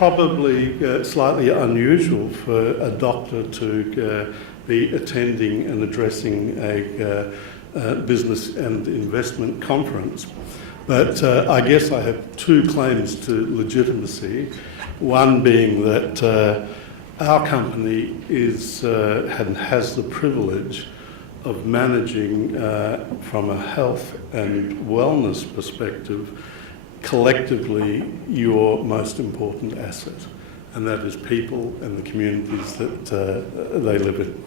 probably slightly unusual for a doctor to be attending and addressing a business and investment conference. But I guess I have two claims to legitimacy. One being that our company is and has the privilege of managing, from a health and wellness perspective, collectively your most important asset, and that is people and the communities that they live in.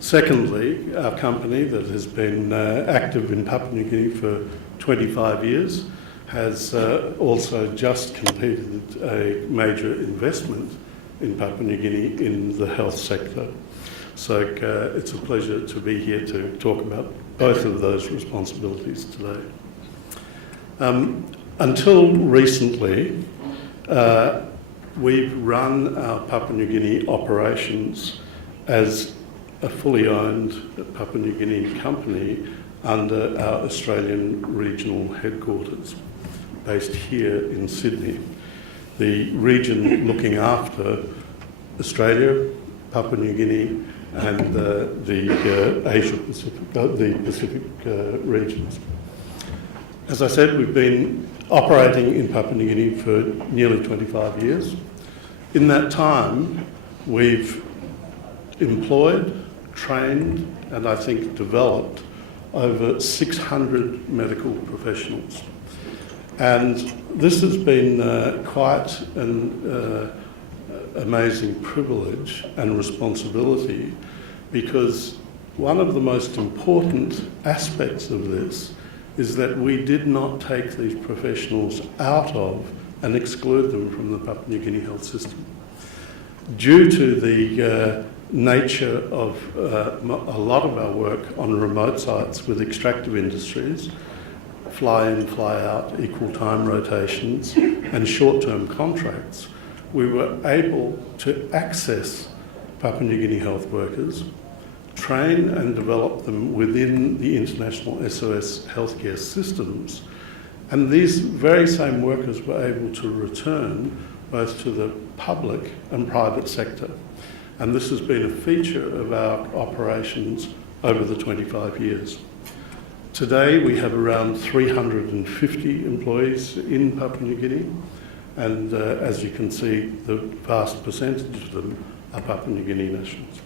Secondly, our company that has been active in Papua New Guinea for 25 years has also just completed a major investment in Papua New Guinea in the health sector. So it's a pleasure to be here to talk about both of those responsibilities today. Until recently, we've run our Papua New Guinea operations as a fully owned Papua New Guinea company under our Australian regional headquarters, based here in Sydney. The region looking after Australia, Papua New Guinea, and the Asia-Pacific, the Pacific regions. As I said, we've been operating in Papua New Guinea for nearly 25 years. In that time, we've employed, trained, and I think developed over 600 medical professionals. And this has been quite an amazing privilege and responsibility, because one of the most important aspects of this is that we did not take these professionals out of and exclude them from the Papua New Guinea health system. Due to the nature of a lot of our work on remote sites with extractive industries, fly in, fly out, equal time rotations, and short-term contracts, we were able to access Papua New Guinea health workers, train and develop them within the International SOS healthcare systems, and these very same workers were able to return both to the public and private sector. And this has been a feature of our operations over the 25 years. Today we have around 350 employees in Papua New Guinea, and as you can see, the vast percentage of them are Papua New Guinea nationals.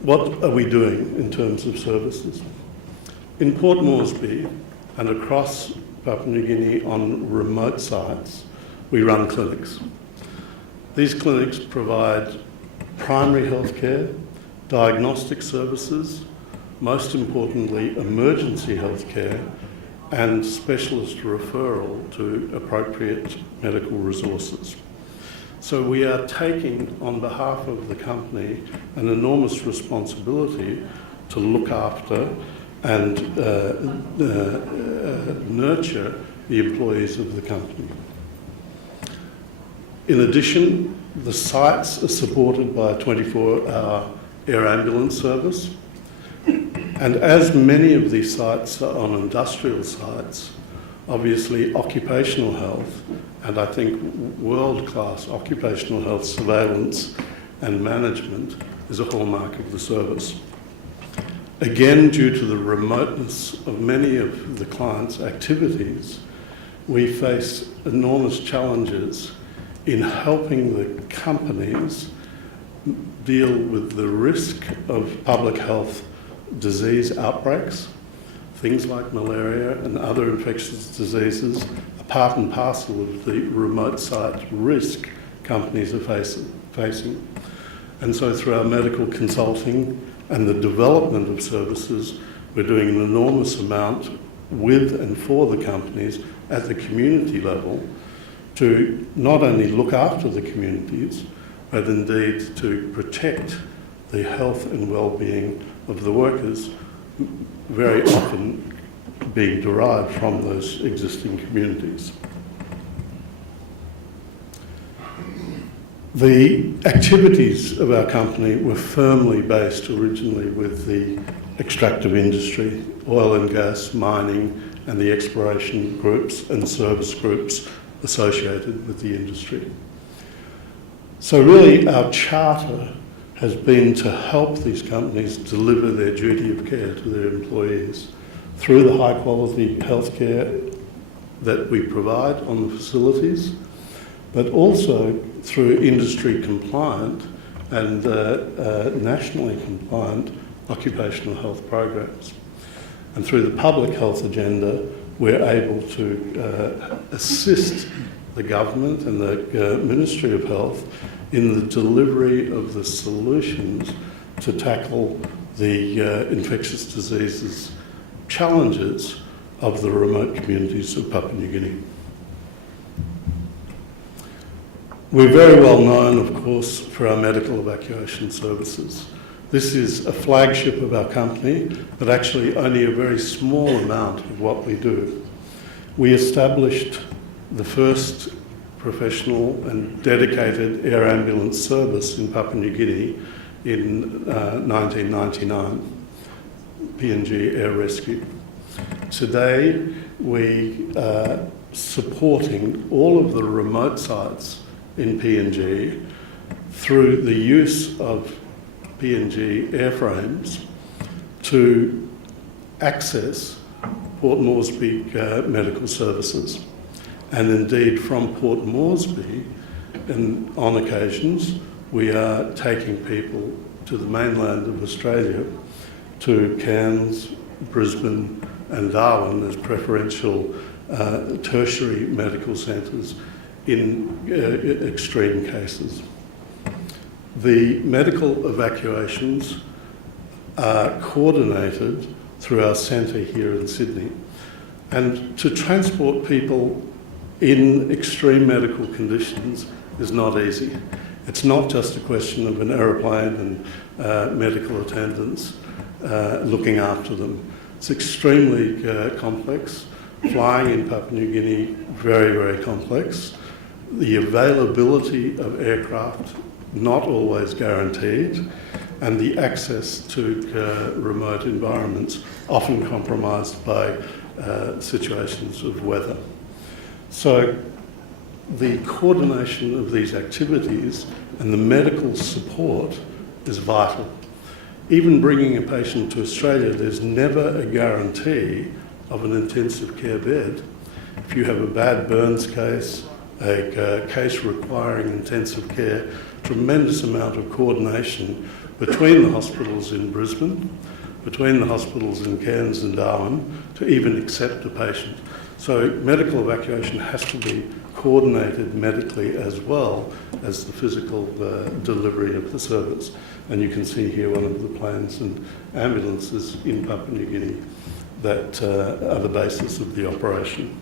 What are we doing in terms of services? In Port Moresby and across Papua New Guinea on remote sites, we run clinics. These clinics provide primary health care, diagnostic services, most importantly emergency health care, and specialist referral to appropriate medical resources. So we are taking, on behalf of the company, an enormous responsibility to look after and nurture the employees of the company. In addition, the sites are supported by a 24-hour air ambulance service. And as many of these sites are on industrial sites, obviously occupational health, and I think world-class occupational health surveillance and management is a hallmark of the service. Again, due to the remoteness of many of the clients' activities, we face enormous challenges in helping the companies deal with the risk of public health disease outbreaks. Things like malaria and other infectious diseases are part and parcel of the remote site risk companies are facing. And so through our medical consulting and the development of services, we're doing an enormous amount with and for the companies at the community level to not only look after the communities, but indeed to protect the health and well-being of the workers, very often being derived from those existing communities. The activities of our company were firmly based originally with the extractive industry, oil and gas, mining, and the exploration groups and service groups associated with the industry. So really our charter has been to help these companies deliver their duty of care to their employees through the high quality healthcare that we provide on the facilities, but also through industry compliant and nationally compliant occupational health programs. And through the public health agenda, we're able to assist the government and the Ministry of Health in the delivery of the solutions to tackle the infectious diseases challenges of the remote communities of Papua New Guinea. We're very well known, of course, for our medical evacuation services. This is a flagship of our company, but actually only a very small amount of what we do. We established the first professional and dedicated air ambulance service in Papua New Guinea in 1999, PNG Air Rescue. Today, we are supporting all of the remote sites in PNG through the use of PNG airframes to access Port Moresby medical services. And indeed, from Port Moresby, and on occasions, we are taking people to the mainland of Australia, to Cairns, Brisbane and Darwin as preferential tertiary medical centres in extreme cases. The medical evacuations are coordinated through our centre here in Sydney. And to transport people in extreme medical conditions is not easy. It's not just a question of an aeroplane and medical attendants looking after them. It's extremely complex. Flying in Papua New Guinea, very, very complex. The availability of aircraft, not always guaranteed, and the access to remote environments, often compromised by situations of weather. So the coordination of these activities and the medical support is vital. Even bringing a patient to Australia, there's never a guarantee of an intensive care bed. If you have a bad burns case, a case requiring intensive care, tremendous amount of coordination between the hospitals in Brisbane, between the hospitals in Cairns and Darwin, to even accept a patient. So medical evacuation has to be coordinated medically as well as the physical delivery of the service. And you can see here one of the planes and ambulances in Papua New Guinea that are the basis of the operation.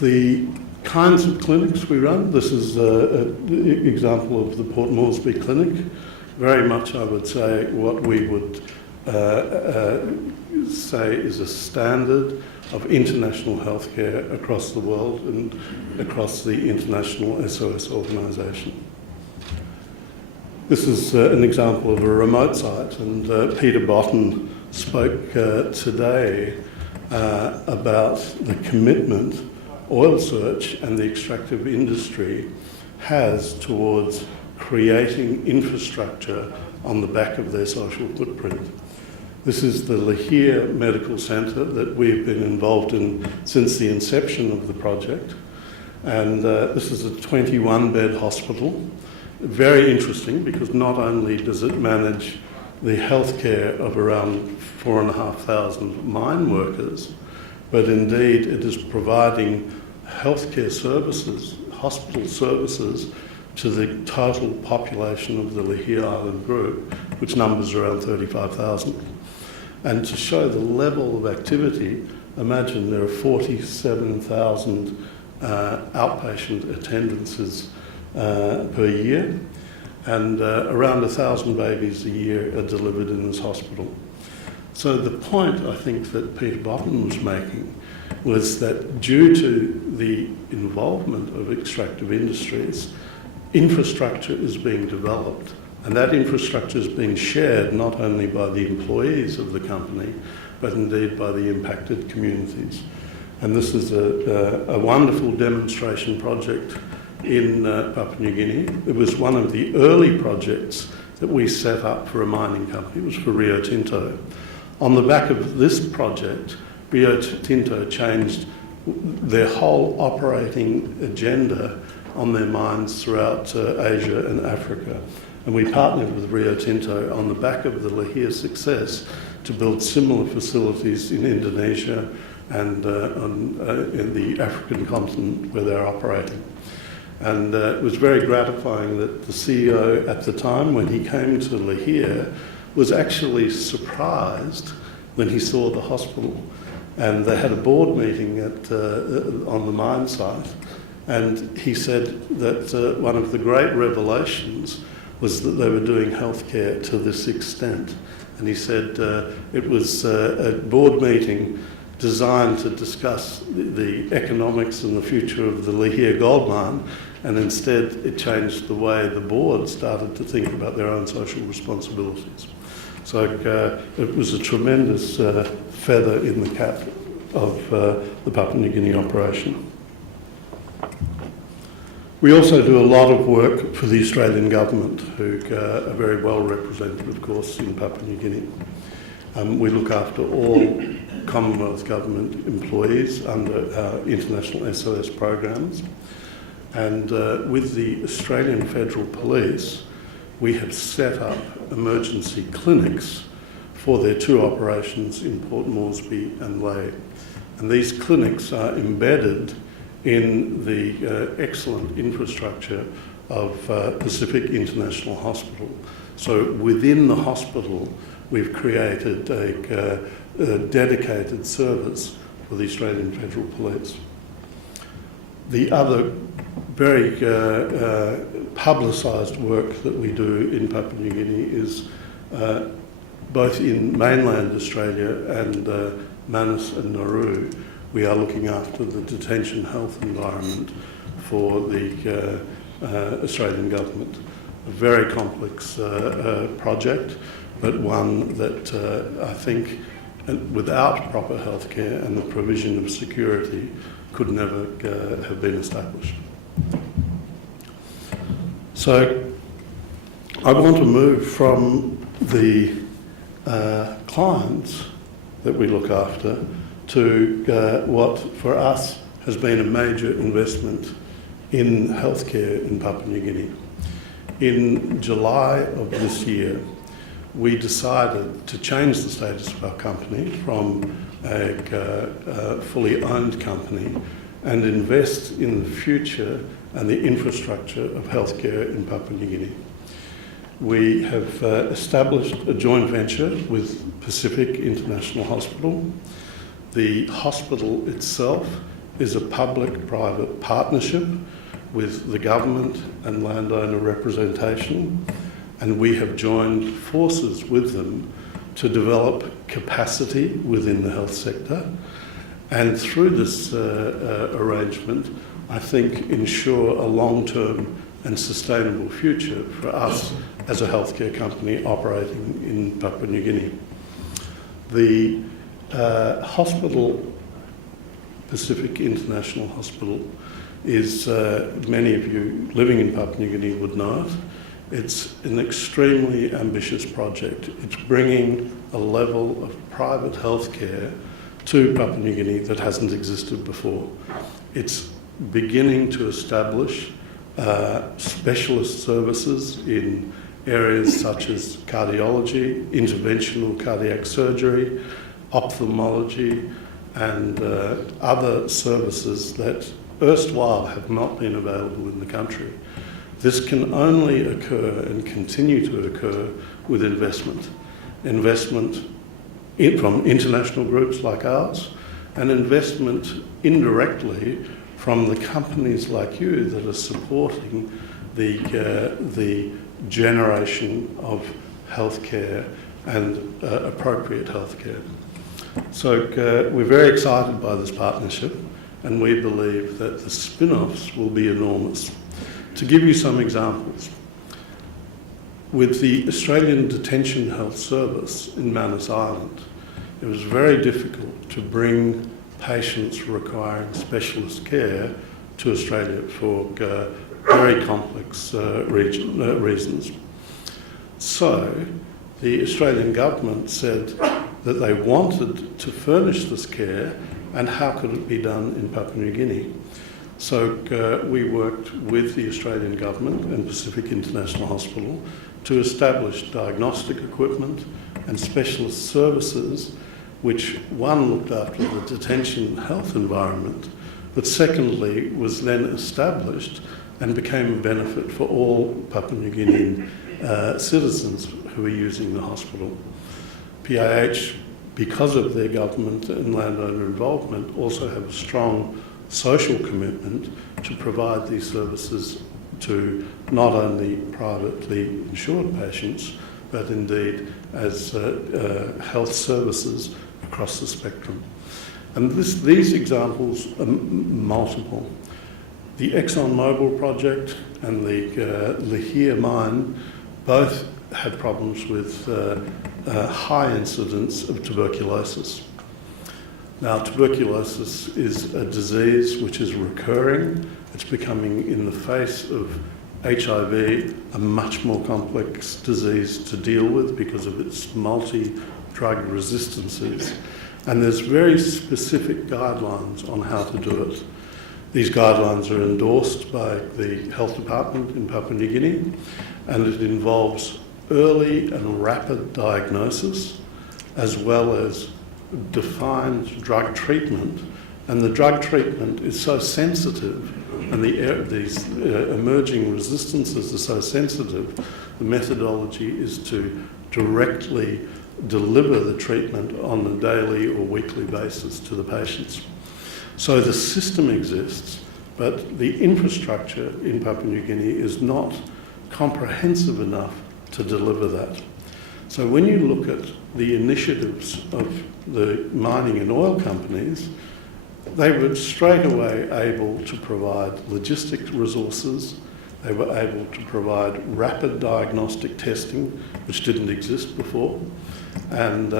The kinds of clinics we run, this is an example of the Port Moresby Clinic. Very much, I would say, what we would say is a standard of international healthcare across the world and across the International SOS organisation. This is an example of a remote site, and Peter Botten spoke today about the commitment oil search and the extractive industry has towards creating infrastructure on the back of their social footprint. This is the Lahia Medical Centre that we've been involved in since the inception of the project. And this is a 21-bed hospital. Very interesting because not only does it manage the healthcare of around 4,500 mine workers, but indeed it is providing healthcare services, hospital services, to the total population of the Lahia Island group, which numbers around 35,000. And to show the level of activity, imagine there are 47,000 outpatient attendances per year, and around 1,000 babies a year are delivered in this hospital. So the point I think that Peter Botten was making was that due to the involvement of extractive industries, infrastructure is being developed And that infrastructure is being shared not only by the employees of the company, but indeed by the impacted communities. And this is a wonderful demonstration project in Papua New Guinea. It was one of the early projects that we set up for a mining company. It was for Rio Tinto. On the back of this project, Rio Tinto changed their whole operating agenda on their mines throughout Asia and Africa. And we partnered with Rio Tinto on the back of the Lahia success to build similar facilities in Indonesia and in the African continent where they're operating. And it was very gratifying that the CEO at the time, when he came to Lahia, was actually surprised when he saw the hospital. And they had a board meeting on the mine site, and he said that one of the great revelations was that they were doing healthcare to this extent. And he said it was a board meeting designed to discuss the economics and the future of the Lahia gold mine, and instead it changed the way the board started to think about their own social responsibilities. So it was a tremendous feather in the cap of the Papua New Guinea operation. We also do a lot of work for the Australian government, who are very well represented, of course, in Papua New Guinea. We look after all Commonwealth government employees under our International SOS programs. And with the Australian Federal Police, we have set up emergency clinics for their two operations in Port Moresby and Lae. And these clinics are embedded in the excellent infrastructure of Pacific International Hospital. So within the hospital, we've created a dedicated service for the Australian Federal Police. The other very publicised work that we do in Papua New Guinea is both in mainland Australia and Manus and Neri. We are looking after the detention health environment for the Australian government. A very complex project, but one that I think without proper healthcare and the provision of security could never have been established. So I want to move from the clients that we look after to what for us has been a major investment in healthcare in Papua New Guinea. In July of this year, we decided to change the status of our company from a fully owned company and invest in the future and the infrastructure of healthcare in Papua New Guinea. We have established a joint venture with Pacific International Hospital. The hospital itself is a public-private partnership with the government and landowner representation, and we have joined forces with them to develop capacity within the health sector, and through this arrangement, I think ensure a long-term and sustainable future for us as a healthcare company operating in Papua New Guinea. The hospital, Pacific International Hospital, is, many of you living in Papua New Guinea would know it, it's an extremely ambitious project. It's bringing a level of private healthcare to Papua New Guinea that hasn't existed before. It's beginning to establish specialist services in areas such as cardiology, interventional cardiac surgery, ophthalmology, and other services that erstwhile have not been available in the country. This can only occur and continue to occur with investment. Investment from international groups like ours, and investment indirectly from the companies like you that are supporting the generation of healthcare and appropriate healthcare. So we're very excited by this partnership, and we believe that the spin-offs will be enormous. To give you some examples, with the Australian Detention Health Service in Manus Island, it was very difficult to bring patients requiring specialist care to Australia for very complex reasons. So the Australian government said that they wanted to furnish this care, and how could it be done in Papua New Guinea? So we worked with the Australian government and Pacific International Hospital to establish diagnostic equipment and specialist services, which one looked after the detention health environment, but secondly was then established and became a benefit for all Papua New Guinean citizens who are using the hospital. PIH, because of their government and landowner involvement, also have a strong social commitment to provide these services to not only privately insured patients, but indeed as health services across the spectrum. And these examples are multiple. The ExxonMobil project and the Lahia mine both had problems with high incidence of tuberculosis. Now, tuberculosis is a disease which is recurring. It's becoming, in the face of HIV, a much more complex disease to deal with because of its multi-drug resistances. And there's very specific guidelines on how to do it. These guidelines are endorsed by the Health Department in Papua New Guinea, and it involves early and rapid diagnosis, as well as defined drug treatment. And the drug treatment is so sensitive, and these emerging resistances are so sensitive, the methodology is to directly deliver the treatment on a daily or weekly basis to the patients. So the system exists, but the infrastructure in Papua New Guinea is not comprehensive enough to deliver that. So when you look at the initiatives of the mining and oil companies, they were straight away able to provide logistic resources. They were able to provide rapid diagnostic testing, which didn't exist before. And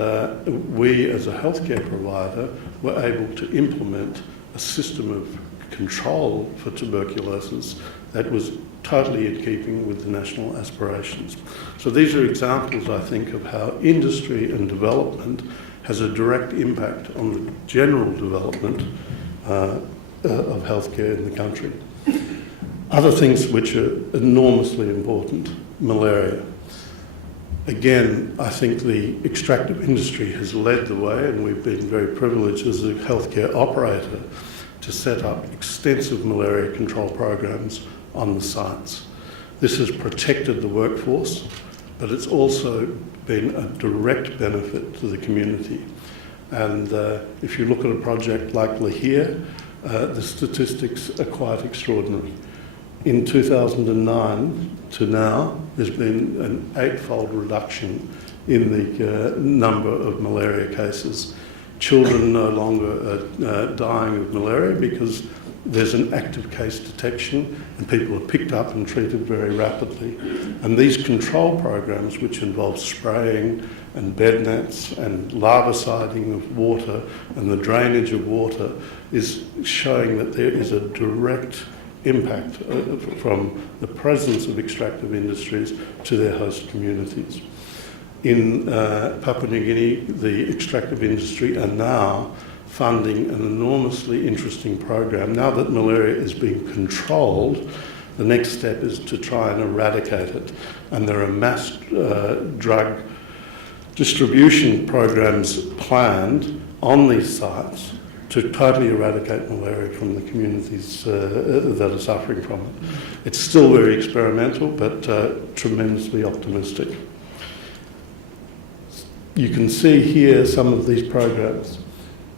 we, as a healthcare provider, were able to implement a system of control for tuberculosis that was totally in keeping with the national aspirations. So these are examples, I think, of how industry and development has a direct impact on the general development of healthcare in the country. Other things which are enormously important, malaria. Again, I think the extractive industry has led the way, and we've been very privileged as a healthcare operator to set up extensive malaria control programs on the sites. This has protected the workforce, but it's also been a direct benefit to the community. And if you look at a project like Lahia, the statistics are quite extraordinary. In 2009 to now, there's been an 8-fold reduction in the number of malaria cases. Children no longer are dying of malaria because there's an active case detection and people are picked up and treated very rapidly. And these control programs, which involve spraying and bed nets and larviciding of water and the drainage of water, is showing that there is a direct impact from the presence of extractive industries to their host communities. In Papua New Guinea, the extractive industry are now funding an enormously interesting program. Now that malaria is being controlled, the next step is to try and eradicate it. And there are mass drug distribution programs planned on these sites to totally eradicate malaria from the communities that are suffering from it. It's still very experimental, but tremendously optimistic. You can see here some of these programs.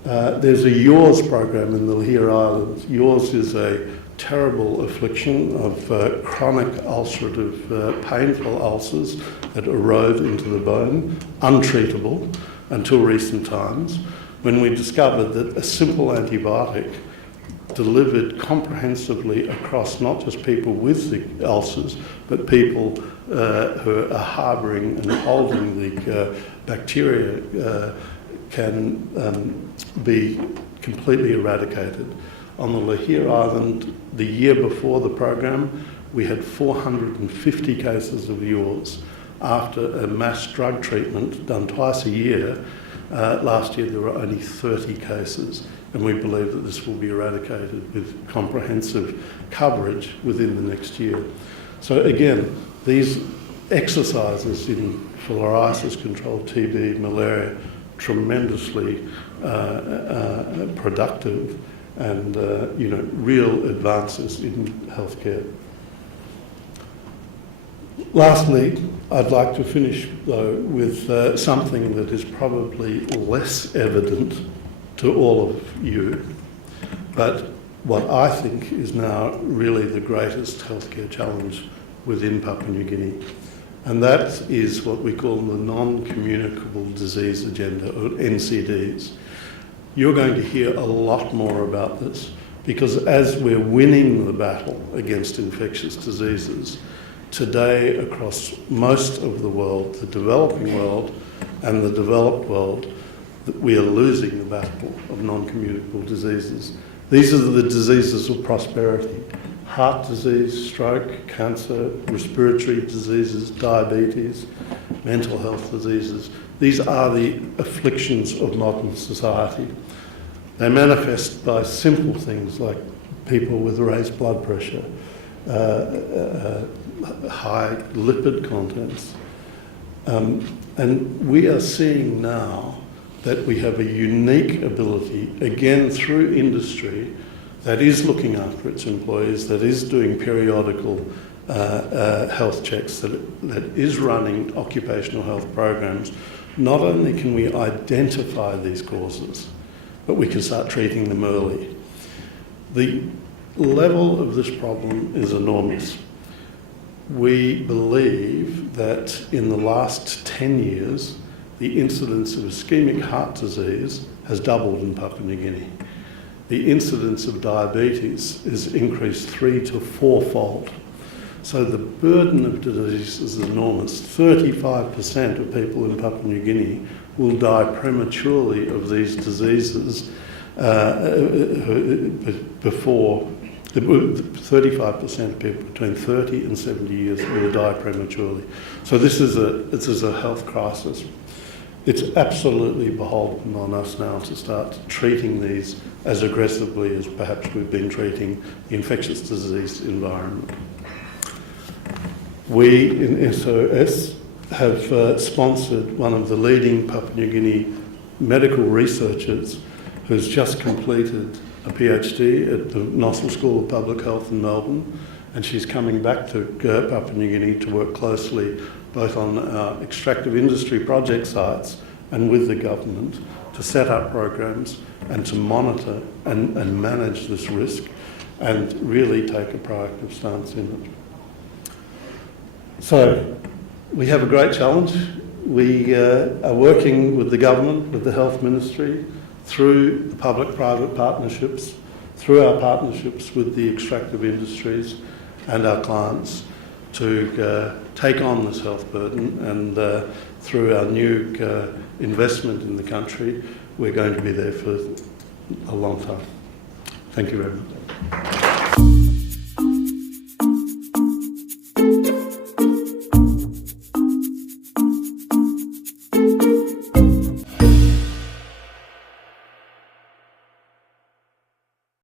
There's a YAWS program in the Lahia Islands. YAWS is a terrible affliction of chronic ulcerative, painful ulcers that erode into the bone, untreatable until recent times, when we discovered that a simple antibiotic delivered comprehensively across not just people with the ulcers, but people who are harbouring and holding the bacteria can be completely eradicated. On the Lahia Island, the year before the program, we had 450 cases of yaws. After a mass drug treatment done twice a year, last year there were only 30 cases, and we believe that this will be eradicated with comprehensive coverage within the next year. So again, these exercises in filariasis control, TB, malaria, tremendously productive and real advances in healthcare. Lastly, I'd like to finish though with something that is probably less evident to all of you, but what I think is now really the greatest healthcare challenge within Papua New Guinea. And that is what we call the non-communicable disease agenda, or NCDs. You're going to hear a lot more about this because as we're winning the battle against infectious diseases, today across most of the world, the developing world and the developed world, we are losing the battle of non-communicable diseases. These are the diseases of prosperity: heart disease, stroke, cancer, respiratory diseases, diabetes, mental health diseases. These are the afflictions of modern society. They manifest by simple things like people with raised blood pressure, high lipid contents. And we are seeing now that we have a unique ability, again through industry, that is looking after its employees, that is doing periodical health checks, that is running occupational health programs. Not only can we identify these causes, but we can start treating them early. The level of this problem is enormous. We believe that in the last 10 years, the incidence of ischemic heart disease has doubled in Papua New Guinea. The incidence of diabetes is increased 3 to 4-fold. So the burden of disease is enormous. 35% of people in Papua New Guinea will die prematurely of these diseases before 35% of people between 30 and 70 years will die prematurely. So this is a health crisis. It's absolutely beholden on us now to start treating these as aggressively as perhaps we've been treating the infectious disease environment. We in SOS have sponsored one of the leading Papua New Guinea medical researchers who's just completed a PhD at the Nossal School of Public Health in Melbourne, and she's coming back to Papua New Guinea to work closely both on our extractive industry project sites and with the government to set up programs and to monitor and manage this risk and really take a proactive stance in it. So we have a great challenge. We are working with the government, with the health ministry, through the public-private partnerships, through our partnerships with the extractive industries and our clients to take on this health burden, and through our new investment in the country, we're going to be there for a long time. Thank you very much.